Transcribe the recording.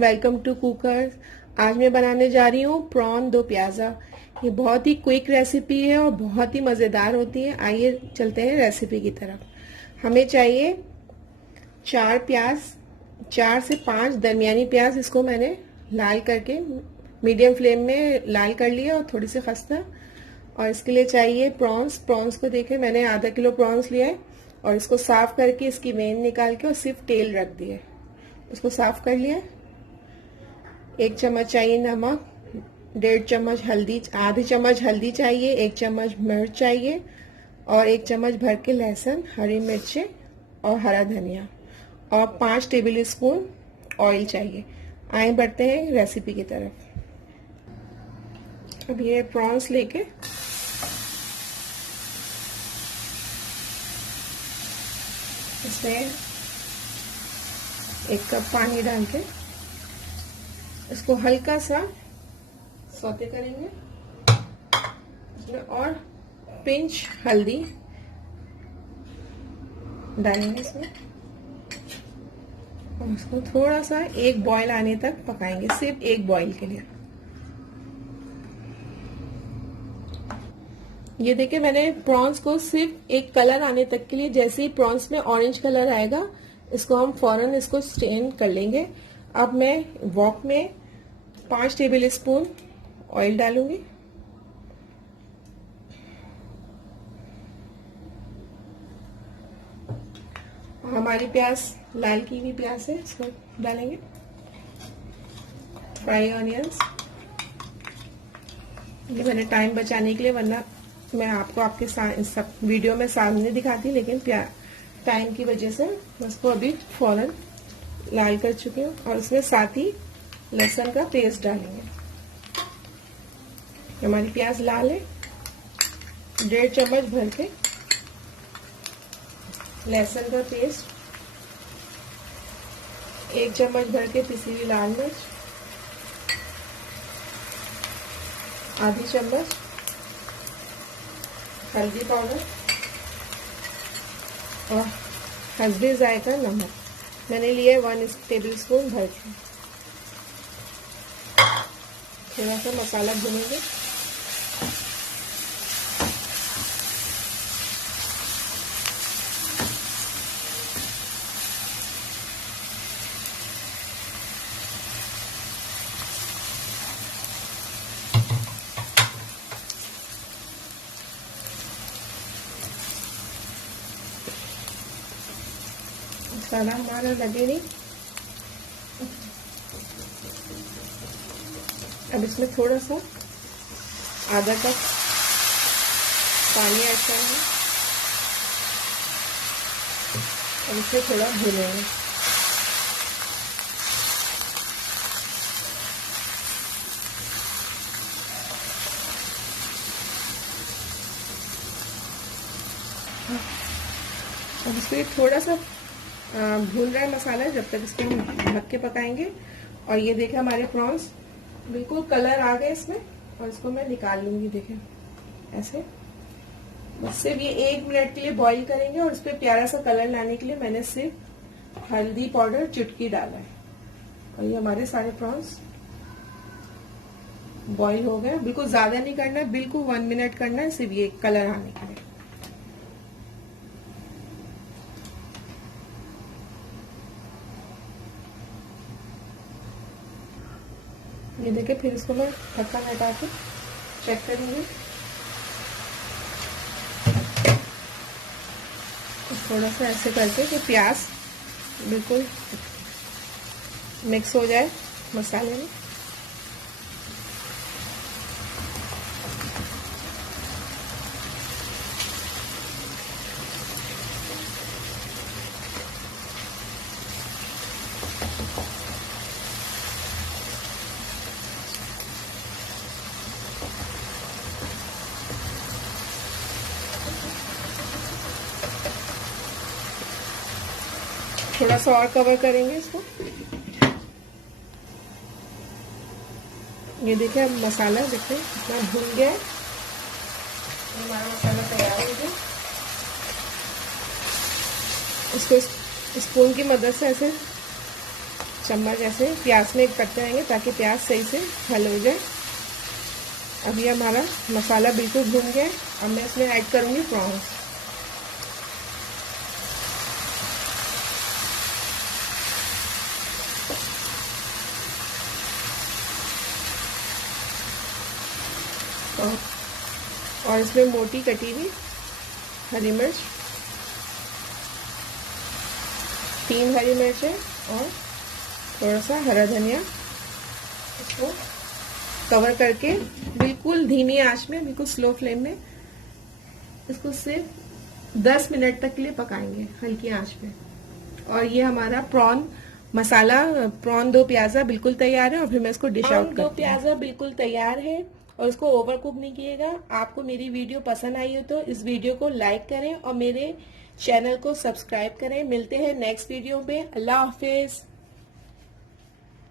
Welcome to cooker. आज मैं बनाने जा रही हूँ प्रॉन दो प्याज़ा। ये बहुत ही क्विक रेसिपी है और बहुत ही मज़ेदार होती है। आइए चलते हैं रेसिपी की तरफ। हमें चाहिए 4 प्याज, 4 से 5 दरमियानी प्याज। इसको मैंने लाल करके मीडियम फ्लेम में लाल कर लिया और थोड़ी सी खस्ता। और इसके लिए चाहिए प्रॉन्स को देखें, मैंने आधा किलो प्रॉन्स लिया है और इसको साफ करके इसकी वेन निकाल के और सिर्फ तेल रख दिया, उसको साफ कर लिया। 1 चम्मच चाहिए नमक, 1.5 चम्मच हल्दी, आधी चम्मच हल्दी चाहिए, 1 चम्मच मिर्च चाहिए और 1 चम्मच भर के लहसुन, हरी मिर्चें और हरा धनिया और 5 टेबल स्पून ऑयल चाहिए। आए बढ़ते हैं रेसिपी की तरफ। अब ये प्रॉन्स लेके इसमें 1 कप पानी डाल के इसको हल्का सा सौते करेंगे। इसमें और पिंच हल्दी डालेंगे इसमें और इसको थोड़ा सा 1 बॉईल आने तक पकाएंगे, सिर्फ 1 बॉईल के लिए। ये देखिए मैंने प्रॉन्स को सिर्फ एक कलर आने तक के लिए, जैसे ही प्रॉन्स में ऑरेंज कलर आएगा इसको हम फौरन इसको स्ट्रेन कर लेंगे। अब मैं वॉक में 5 टेबल स्पून ऑयल डालूंगी। हमारी प्याज लाल की हुई प्याज है, इसको डालेंगे। फ्राई ऑनियंस, ये मैंने टाइम बचाने के लिए, वरना मैं आपको आपके सब वीडियो में सामने दिखाती, लेकिन टाइम की वजह से मैं इसको अभी फौरन लाल कर चुकी हूँ। और इसमें साथ ही लहसुन का पेस्ट डालेंगे। हमारी प्याज लाल है। 1.5 चम्मच भर के लहसुन का पेस्ट, 1 चम्मच भर के पिसी हुई लाल मिर्च, आधी चम्मच हल्दी पाउडर और हस्बे जायका नमक मैंने लिया है 1 टेबल स्पून भर के। थोड़ा सा मसाला भूनेंगे। मसाला हमारा लगे नहीं। अब इसमें थोड़ा सा आधा कप पानी ऐड करेंगे और इसे थोड़ा भूनेंगे। अब इसको थोड़ा सा भून रहा है मसाला, जब तक इसको हम ढक के पकाएंगे। और ये देखें हमारे प्रॉन्स बिल्कुल कलर आ गए इसमें, और इसको मैं निकाल लूंगी। देखें ऐसे, बस सिर्फ ये 1 मिनट के लिए बॉईल करेंगे। और इस पर प्यारा सा कलर लाने के लिए मैंने सिर्फ हल्दी पाउडर चुटकी डाला है। और ये हमारे सारे प्रॉन्स बॉईल हो गए। बिल्कुल ज्यादा नहीं करना है, बिल्कुल 1 मिनट करना है, सिर्फ ये कलर आने के लिए। ये देखिए, फिर इसको मैं ढक्कन हटा के चेक करूंगी। थोड़ा सा ऐसे करके कि प्याज बिल्कुल मिक्स हो जाए मसाले में। थोड़ा सा और कवर करेंगे इसको। ये देखिए अब मसाला देखिए कितना भुन गया है। हमारा मसाला तैयार हो गया। इसको स्पून की मदद से ऐसे चम्मच ऐसे प्याज में करते रहेंगे ताकि प्याज सही से हल हो जाए। अभी हमारा मसाला बिल्कुल भुन गया। अब मैं इसमें ऐड करूँगी प्रॉन्स। और इसमें मोटी कटी हुई हरी मिर्च, 3 हरी मिर्च है और थोड़ा सा हरा धनिया। इसको कवर करके बिल्कुल धीमी आंच में, बिल्कुल स्लो फ्लेम में इसको सिर्फ 10 मिनट तक के लिए पकाएंगे हल्की आंच में। और ये हमारा प्रॉन मसाला, प्रॉन दो प्याजा बिल्कुल तैयार है। और फिर मैं इसको डिश आउट करती हूँ। दो प्याजा बिल्कुल तैयार है और इसको ओवर कुक नहीं किएगा। आपको मेरी वीडियो पसंद आई हो तो इस वीडियो को लाइक करें और मेरे चैनल को सब्सक्राइब करें। मिलते हैं नेक्स्ट वीडियो में। अल्लाह हाफिज।